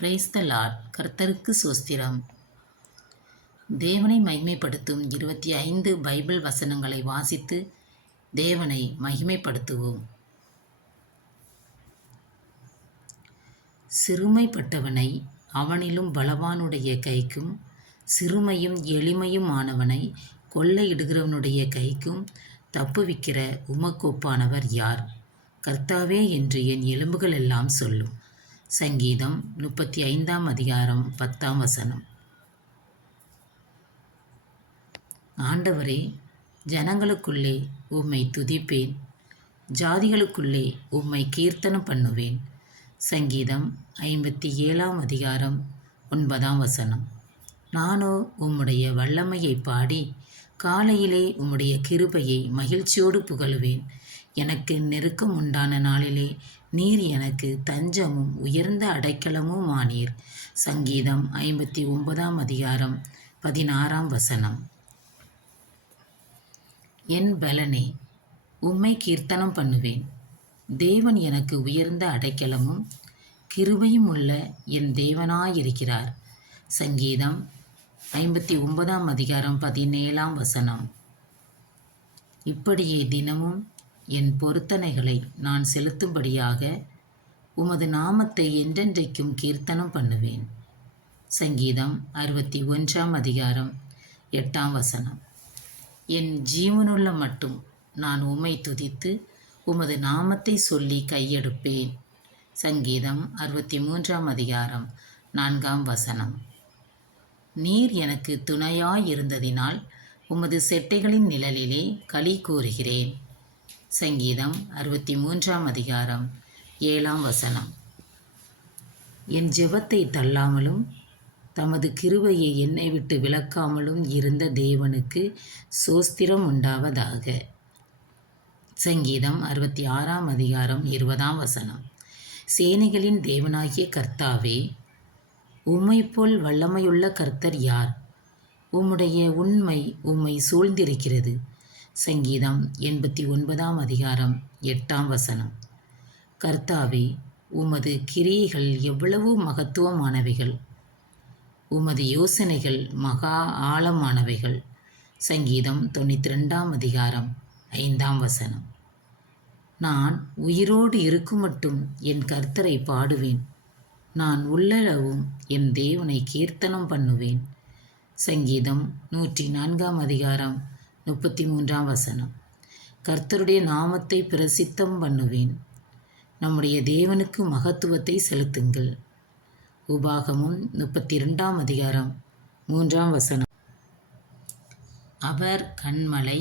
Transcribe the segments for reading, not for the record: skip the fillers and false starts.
Praise the Lord. கர்த்தருக்கு சோஸ்திரம். தேவனை மகிமைப்படுத்தும் 25 Bible வசனங்களை வாசித்து தேவனை மகிமைப்படுத்துவோம். சிறுமைப்பட்டவனை அவனிலும் பலவானுடைய கைக்கும், சிறுமையும் எளிமையுமானவனை கொள்ளையிடுகிறவனுடைய கைக்கும் தப்புவிக்கிற உமக்கொப்பானவர் யார்? கர்த்தாவே என்று என் எலும்புகள் எல்லாம் சொல்லும். சங்கீதம் 35 அதிகாரம் 10 வசனம். ஆண்டவரே, ஜனங்களுக்குள்ளே உம்மை துதிப்பேன், ஜாதிகளுக்குள்ளே உம்மை கீர்த்தனம் பண்ணுவேன். சங்கீதம் 57 அதிகாரம் 9 வசனம். நானோ உம்முடைய வல்லமையை பாடி காலையிலே உம்முடைய கிருபையை மகிழ்ச்சியோடு புகழுவேன். எனக்கு நெருக்கம் உண்டான நாளிலே நீர் எனக்கு தஞ்சமும் உயர்ந்த அடைக்கலமும் ஆனீர். சங்கீதம் 59 அதிகாரம் 16 வசனம். என் பலனே, உம்மை கீர்த்தனம் பண்ணுவேன். தேவன் எனக்கு உயர்ந்த அடைக்கலமும் கிருபையும் உள்ள என் தேவனாயிருக்கிறார். சங்கீதம் 59 அதிகாரம் 17 வசனம். இப்படியே தினமும் என் பொருத்தனைகளை நான் செலுத்தும்படியாக உமது நாமத்தை என்றென்றைக்கும் கீர்த்தனம் பண்ணுவேன். சங்கீதம் 61 அதிகாரம் 8 வசனம். என் ஜீவனுள்ள மட்டும் நான் உம்மை துதித்து உமது நாமத்தை சொல்லி கையெடுப்பேன். சங்கீதம் 63 அதிகாரம் 4 வசனம். நீர் எனக்கு துணையாயிருந்ததினால் உமது செட்டைகளின் நிழலிலே களி கூறுகிறேன். சங்கீதம் 63 அதிகாரம் 7 வசனம். என் ஜெபத்தை தள்ளாமலும் தமது கிருபையை என்னை விட்டு விலக்காமலும் இருந்த தேவனுக்கு சோஸ்திரம் உண்டாவதாக. சங்கீதம் 66 அதிகாரம் 20 வசனம். சேனைகளின் தேவனாகிய கர்த்தாவே, உம்மைப்போல் வல்லமையுள்ள கர்த்தர் யார்? உம்முடைய உண்மை உம்மை சூழ்ந்திருக்கிறது. சங்கீதம் 89 அதிகாரம் 8 வசனம். கர்த்தாவே, உமது கிரியைகள் எவ்வளவு மகத்துவமானவைகள்! உமது யோசனைகள் மகா ஆழமானவைகள். சங்கீதம் 92 அதிகாரம் 5 வசனம். நான் உயிரோடு இருக்குமட்டும் என் கர்த்தரை பாடுவேன். நான் உள்ளளவும் என் தேவனை கீர்த்தனம் பண்ணுவேன். சங்கீதம் 104 அதிகாரம் 33 வசனம். கர்த்தருடைய நாமத்தை பிரசித்தம் பண்ணுவேன். நம்முடைய தேவனுக்கு மகத்துவத்தை செலுத்துங்கள். உபாகமும் 32 அதிகாரம் 3 வசனம். அவர் கன்மலை,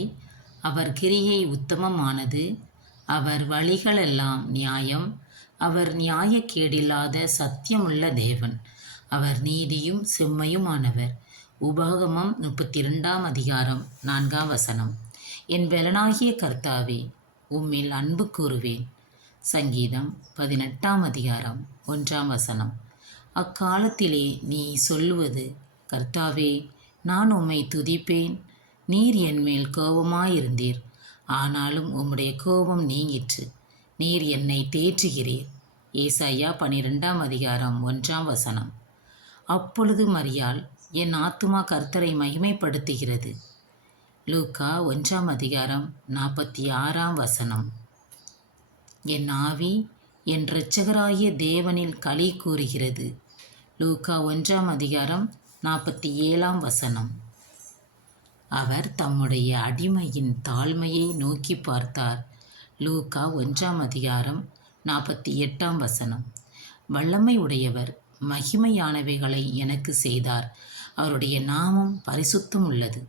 அவர் கிரியை உத்தமமானது, அவர் வழிகளெல்லாம் நியாயம், அவர் நியாயக்கேடில்லாத சத்தியமுள்ள தேவன், அவர் நீதியும் செம்மையுமானவர். உபாகமம் 32 அதிகாரம் 4 வசனம். என் பலனாகிய கர்த்தாவே, உம்மில் அன்பு கூறுவேன். சங்கீதம் 18 அதிகாரம் 1 வசனம். அக்காலத்திலே நீ சொல்லுவது, கர்த்தாவே, நான் உம்மை துதிப்பேன். நீர் என்மேல் கோபமாயிருந்தீர், ஆனாலும் உம்முடைய கோபம் நீங்கிற்று. நீர் என்னை தேற்றுகிறீர். ஏசாயா 12 அதிகாரம் 1 வசனம். அப்பொழுது மரியாள், என் ஆத்துமா கர்த்தரை மகிமைப்படுத்துகிறது. லூக்கா 1 அதிகாரம் 46 வசனம். என் ஆவி என் இரட்சகராகிய தேவனில் களி கூறுகிறது. லூக்கா 1 அதிகாரம் 47 வசனம். அவர் தம்முடைய அடிமையின் தாழ்மையை நோக்கி பார்த்தார். லூக்கா 1 அதிகாரம் 48 வசனம். வல்லமை உடையவர் மகிமையானவைகளை எனக்கு செய்தார். அவருடைய நாமம் பரிசுத்தம் உள்ளது.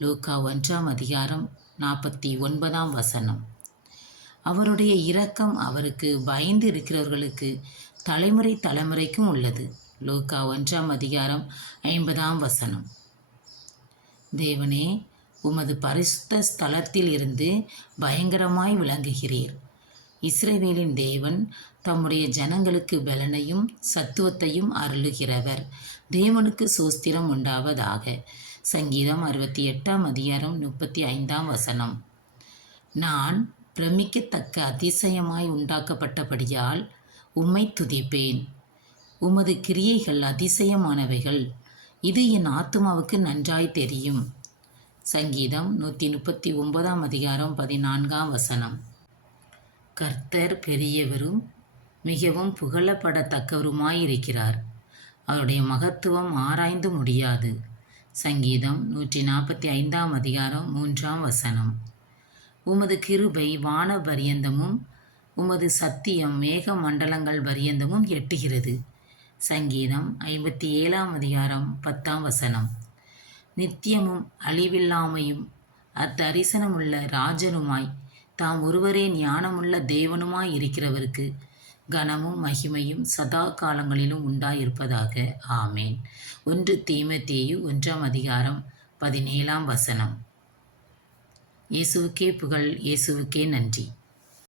லூக்கா 1 அதிகாரம் 49 வசனம். அவருடைய இரக்கம் அவருக்கு பயந்து இருக்கிறவர்களுக்கு தலைமுறை தலைமுறைக்கும் உள்ளது. லூக்கா 1 அதிகாரம் 50 வசனம். தேவனே, உமது பரிசுத்த ஸ்தலத்தில் இருந்து பயங்கரமாய் விளங்குகிறீர். இஸ்ரவேலின் தேவன் தம்முடைய ஜனங்களுக்கு பலனையும் சத்துவத்தையும் அருளுகிறவர். தேவனுக்கு சோஸ்திரம் உண்டாவதாக. சங்கீதம் 68 அதிகாரம் 35 வசனம். நான் பிரமிக்கத்தக்க அதிசயமாய் உண்டாக்கப்பட்டபடியால் உம்மை துதிப்பேன். உமது கிரியைகள் அதிசயமானவைகள், இது என் ஆத்துமாவுக்கு நன்றாய் தெரியும். சங்கீதம் 139 14 கர்த்தர் பெரியவரும் மிகவும் புகழப்படத்தக்கவருமாயிருக்கிறார். அவருடைய மகத்துவம் ஆராய்ந்து முடியாது. சங்கீதம் 145 3 உமது கிருபை வான பரியந்தமும் உமது சத்தியம் மேக மண்டலங்கள் பரியந்தமும் எட்டுகிறது. சங்கீதம் 57 10 நித்தியமும் அழிவில்லாமையும் அத்தரிசனமுள்ள ராஜனுமாய் தாம் ஒருவரே ஞானமுள்ள தேவனுமாய் இருக்கிறவருக்கு கனமும் மகிமையும் சதா காலங்களிலும் உண்டாயிருப்பதாக. ஆமேன். 1 தீமோத்தேயு 1 17 இயேசுவுக்கே புகழ், இயேசுவுக்கே நன்றி.